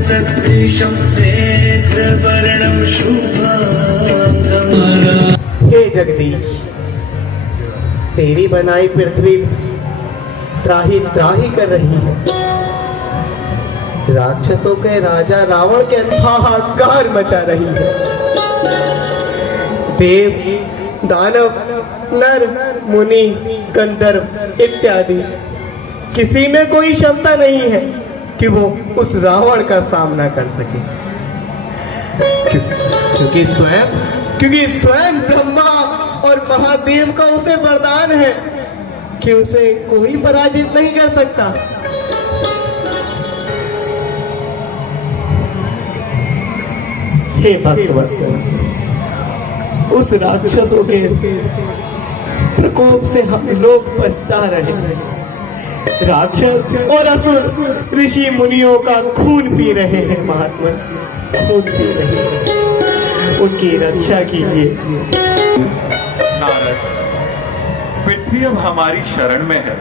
सदृशं मेघवर्णं शुभांगं। हे जगदीश, तेरी बनाई पृथ्वी त्राही त्राही कर रही है। राक्षसों के राजा रावण के हाहाकार मचा रही है। देव, दानव, नर, मुनि, गंधर्व इत्यादि किसी में कोई क्षमता नहीं है कि वो उस रावण का सामना कर सके, क्योंकि स्वयं ब्रह्मा और महादेव का उसे वरदान है कि उसे कोई पराजित नहीं कर सकता। हे भक्तवत्सल, उस राक्षसों के प्रकोप से हम लोग पछता रहे हैं। राक्षस और असुर ऋषि मुनियों का खून पी रहे हैं। महात्मा, खून पी रहे हैं, उनकी रक्षा कीजिए। नारद, पृथ्वी अब हमारी शरण में है।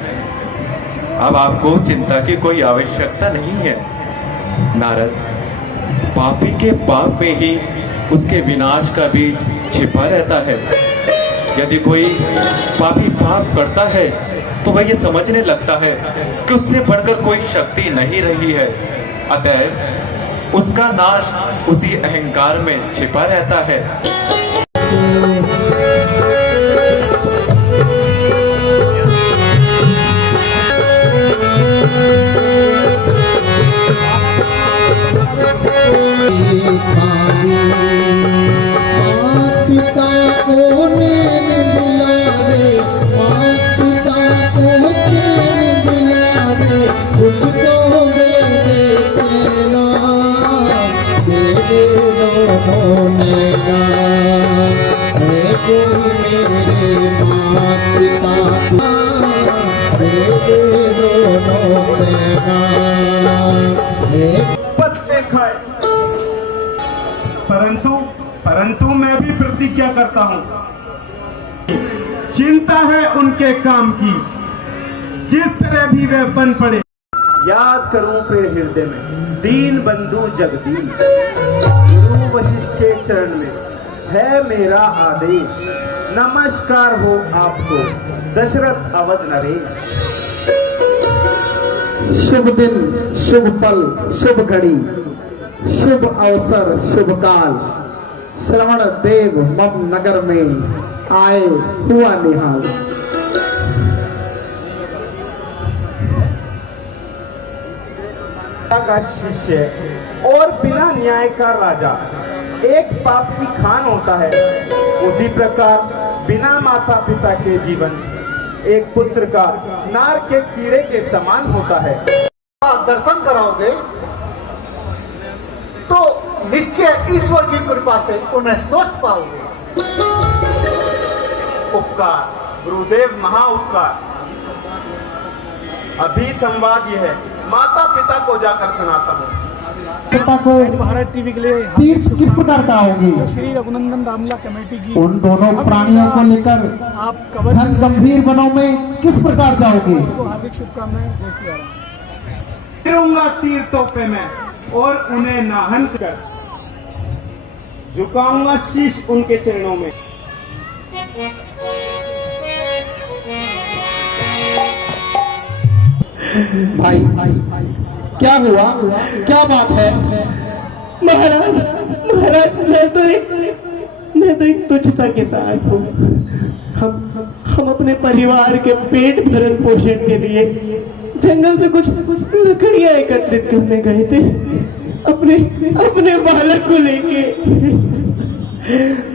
अब आपको चिंता की कोई आवश्यकता नहीं है। नारद, पापी के पाप में ही उसके विनाश का बीज छिपा रहता है। यदि कोई पापी पाप करता है तो वह ये समझने लगता है कि उससे बढ़कर कोई शक्ति नहीं रही है। अतः उसका नाश उसी अहंकार में छिपा रहता है। परंतु मैं भी प्रतिज्ञा करता हूं, चिंता है उनके काम की, जिस तरह भी वे बन पड़े। याद करूं फिर हृदय में दीन बंधु जगदीश, गुरु वशिष्ठ के चरण में है मेरा आदेश। नमस्कार हो आपको दशरथ अवध नरेश। शुभ दिन, शुभ पल, शुभ घड़ी, शुभ अवसर, शुभ काल, श्रवण देव मम नगर में आए हुआ निहाल। का शिष्य और बिना न्याय का राजा एक पाप की खान होता है, उसी प्रकार बिना माता पिता के जीवन एक पुत्र का नार के कीड़े के समान होता है। आप दर्शन कराओगे तो निश्चय ईश्वर की कृपा से उन्हें स्वस्थ पाओगे। उपकार, गुरुदेव महा उपकार। अभी संवाद यह है, माता पिता को जाकर सुनाता हूँ। पिता को भारत टीवी के लिए तीर्थ किस प्रकार का होगी? श्री रघुनंदन रामलीला कमेटी की उन दोनों प्राणियों को लेकर आप कवर गंभीर वनों में किस प्रकार जाओगे? हार्दिक शुभकामनाएं। जय श्री राम। गिरूंगा तीर्थों पे मैं और उन्हें नाहन कर झुकाऊंगा शीश उनके चरणों में। भाई क्या हुआ, क्या बात है? महाराज, मैं तो एक तुच्छ सा किसान हूँ। हम अपने परिवार के पेट भरण पोषण के लिए जंगल से कुछ लकड़ियां एकत्रित करने गए थे अपने बालक को लेके।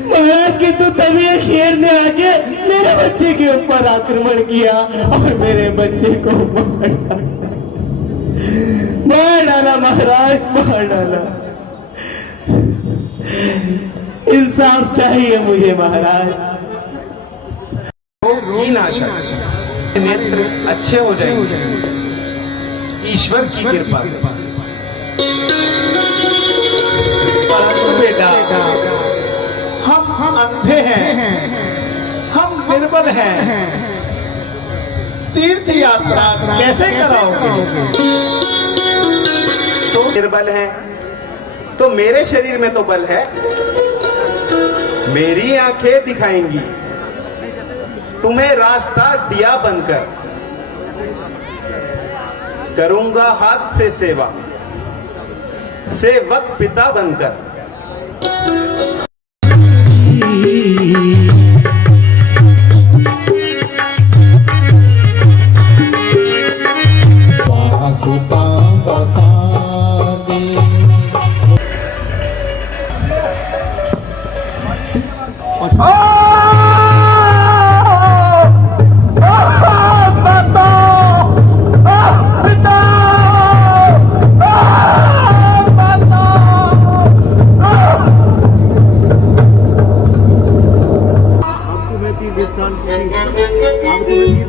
महाराज की तो तबीयत शेर ने आके मेरे बच्चे के ऊपर आक्रमण किया और मेरे बच्चे को मार डाला। महाराज, मार डाला। इंसाफ चाहिए मुझे महाराज। नेत्र अच्छे हो जाएंगे ईश्वर की कृपा से। बेटा, हम अंधे हैं, हम निर्बल हैं, तीर्थ यात्रा कैसे कराओगे? तो निर्बल हैं, तो मेरे शरीर में तो बल है। मेरी आंखें दिखाएंगी तुम्हें रास्ता दिया बनकर, करूंगा हाथ से सेवा, सेवक पिता बनकर।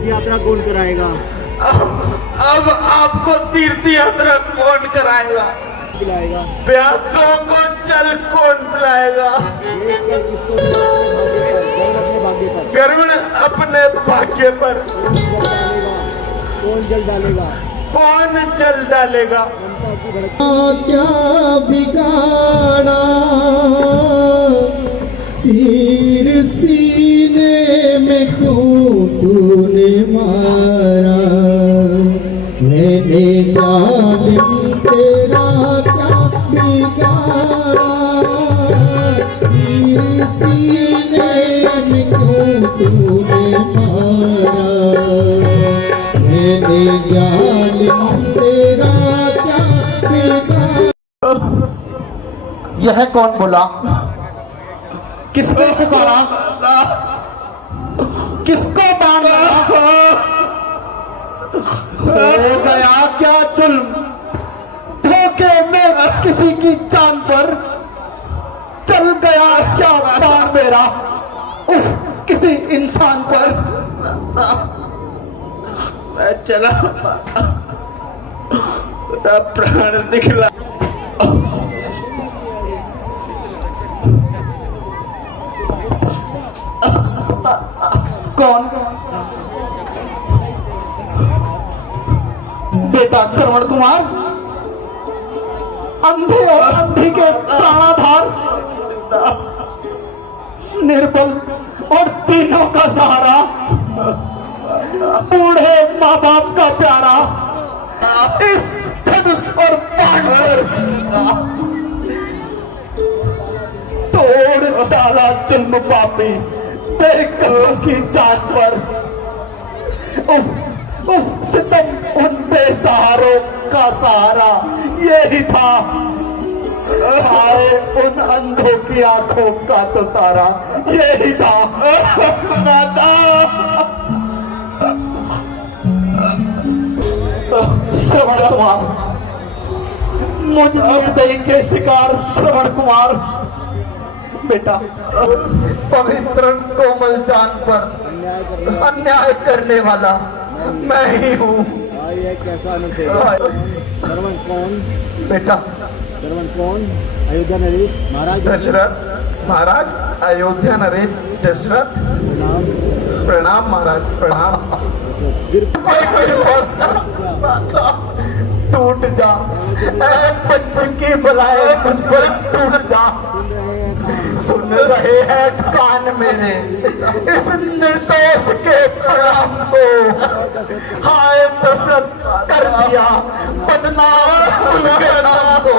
यात्रा कौन कराएगा? अब आपको तीर्थ यात्रा कौन कराएगा? पिलाएगा? प्यासों को जल कौन पिलाएगा? गरुड़ अपने भाग्य पर कौन जल डालेगा? कौन जल डालेगा? क्या बिगाड़ा तीर सीने में क्यों तूने मारा, मैंने जालिम तेरा क्या बिगाड़ा, तीर सीने में क्यों तूने मारा, मैंने जालिम तेरा क्या बिगाड़ा। यह कौन बोला? किसको पुकारा? किसको बांधा? हो गया क्या जुल्म धोखे में किसी की जान पर, चल गया क्या बाण मेरा किसी इंसान पर। मैं चला प्राण निकला। कौन? बेटा श्रवण कुमार, अंधे और अंधी के प्राणाधार, निर्बल और तीनों का सहारा, बूढ़े माँ बाप का प्यारा, इस धनुष और बाण पर तोड़ डाला जुल्म पापी तेरे कसम की जान पर। सितम उन बेसहारों का सहारा यही था, आए उन अंधों की आंखों का तो तारा यही था। श्रवण कुमार, मुझ निर्दयी के शिकार श्रवण कुमार, बेटा पवित्र कोमल जान पर अन्याय करने वाला मैं ही हूँ। कैसा अनुभव? श्रवण कौन? बेटा श्रवण कौन? अयोध्या नरेश महाराज दशरथ महाराज, अयोध्या नरेश दशरथ। प्रणाम महाराज, प्रणाम। टूट जा बच्चे की बुलाए मुझ पर टूट जा। सुन रहे हैं कान मेरे इस निर्दोष के प्रणाम को, हाय दशरथ कर दिया बदनाम उनके नाम को।